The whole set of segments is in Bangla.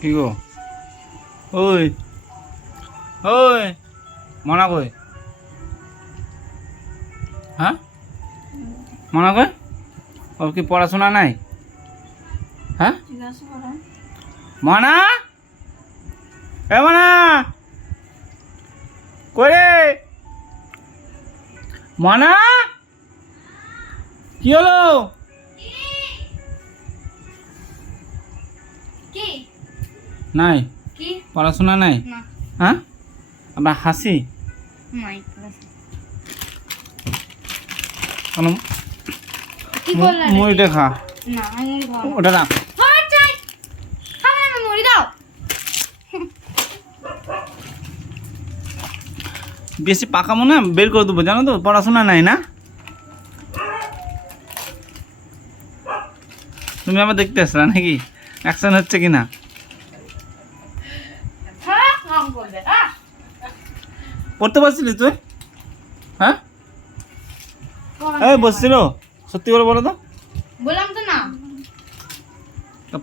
কি গো? ওই ওই মনা কই? হ্যাঁ মনা কই? ওর কি পড়াশোনা নাই? হ্যাঁ মনা, এ মনা কই রে? মনা কি হলো? নাই পড়াশোনা নাই? হ্যাঁ আবার হাসি মুড়িটা খা, ওটা রাখ। বেশি পাকামো না, বের করে দেবো জানো তো, পড়াশোনা নাই না? তুমি আবার দেখতে আসলা নাকি অ্যাকশন হচ্ছে কিনা? পড়তে পারছিলি তুই? হ্যাঁ এই বসছিল, সত্যি করে বলো তো। বললাম তো না।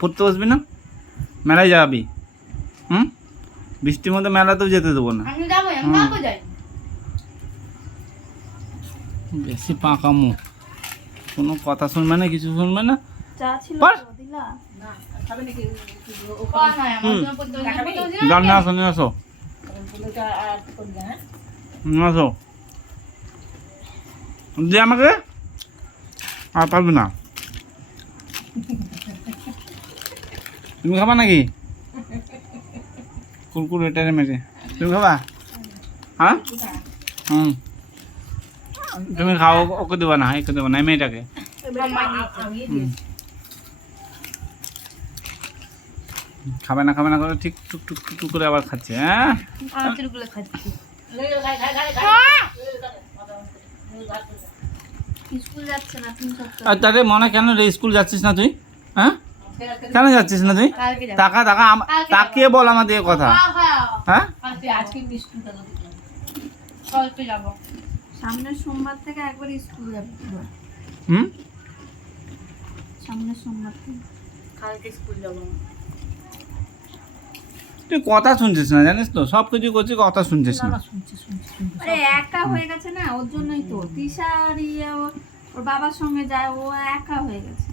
পড়তে বসবি না? মেলায় যাবি? বৃষ্টির মধ্যে মেলাতেও যেতে দেবো না। আমি যাবো, আমি কালকে যাই। বেশি পাকামো, কোনো কথা শুনবে না, কিছু শুনবে না। চা ছিল তো দিলা? না খাবে নাকি? কোন হয় আমার জন্য পড়তে বসে। গান না শুনে আসো, আসো দিয়ে আমাকে আর পারবি না। তুমি খাবা নাকি কুরকুরে টেনে মেরে? তুমি খাবা? হ্যাঁ তুমি খাও, ওকে দেবা না, একে দেবা না, মেয়েটাকে। খাবে না খাবে না করে ঠিক টুক টুক টুক টুক করে আবার খাচ্ছে। হ্যাঁ স্কুল যাচ্ছে না 3 সপ্তাহ। আর তাহলে মনে কেন রে স্কুল যাচ্ছিস না তুই? হ্যাঁ কেন যাচ্ছিস না তুই? টাকা টাকা তাকিয়ে বল আমাদের কথা। হ্যাঁ সামনের সোমবার থেকে একবার স্কুল যাবে। সামনের সোমবার থেকে কালকে স্কুল যাব। তুই কথা শুনছিস না, জানিস তো, সব কিছু করছিস, কথা শুনছিস না। আরে একা হয়ে গেছে না, ওর জন্যই তো। তিশা আর ইয়ে ওর বাবার সঙ্গে যায়, ও একা হয়ে গেছে।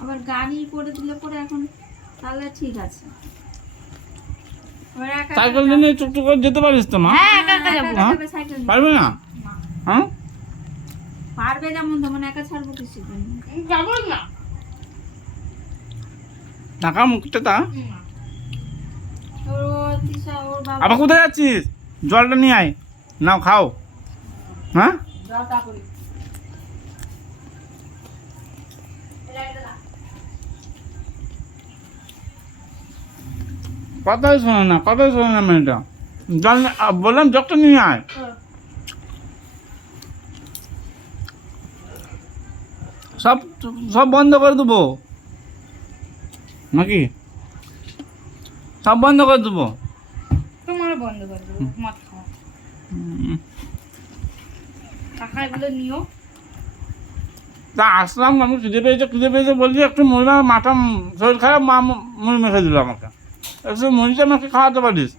আবার গাড়ি করে দিলে পরে এখন তাহলে ঠিক আছে। আবার একা সাইকেল নিয়ে টুকটুক করে যেতে পারিস তো মা? হ্যাঁ একা একা যাব। যাবে সাইকেল নিয়ে। পারবে না? হ্যাঁ পারবে যেমন তেমন, একা ছাড়বো কিসের জন্য? যাব না। টাকা মুখটা তা ওর তিশা ওর বাবা আবার কোথায় যাচ্ছিস? জলটা নিয়ে আয়, নাও খাও। হ্যাঁ কথাই শোনো না, কথাই শোনো না মেয়েটা। জল বললাম জগটা নিয়ে আয়। সব সব বন্ধ করে দেবো নাকি? সব বন্ধ করে দেবো। তোমার বন্ধ করে দেবো মদ খাওয়া। টাকা এগুলো নিও। তা আসলাম, আমি খিদে পেয়েছে বলছি একটু মুড়ি, মাথা শরীর খারাপ, মা মুড়ি মেখে দিল আমাকে। একটু মুড়িটা আমাকে খাওয়াতে পারিস?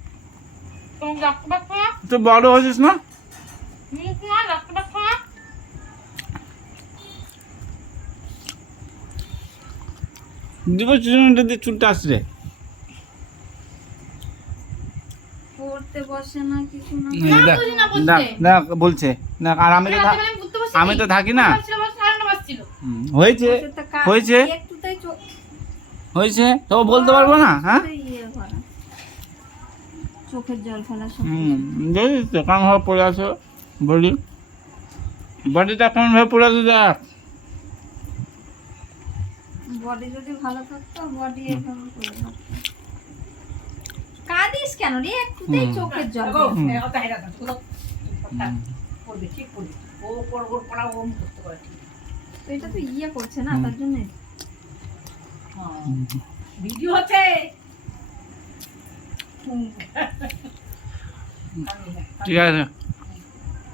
তোমাকে রাখতে পারছো না? তুই বড় হয়েছিস না? মুখ না রাখতে পারছো না? দিব চিরুনিটা দিয়ে চুলটা আসছে। পড়তে বসে না কিছু না। দেখ বলছে দেখ, আর আমি তো থাকি না। হয়েছে হয়েছে একটুতেই হয়েছে তো বলতে পারবো না। হ্যাঁ ইয়ে করা, চোখের জল ফেলা সব। বুঝিস তো কেমন ভাবে পড়ে আছো, বলি বডিটা কেমন ভাবে পড়ে আছে দেখ। বডি যদি ভালো থাকতো, বডি এরকম করে থাকতো। কাঁদিস কেন রে? একটুতেই চোখের জল। তো এটা তো ইয়ে করছে না, তার জন্য ভিডিও হচ্ছে। ঠিক আছে।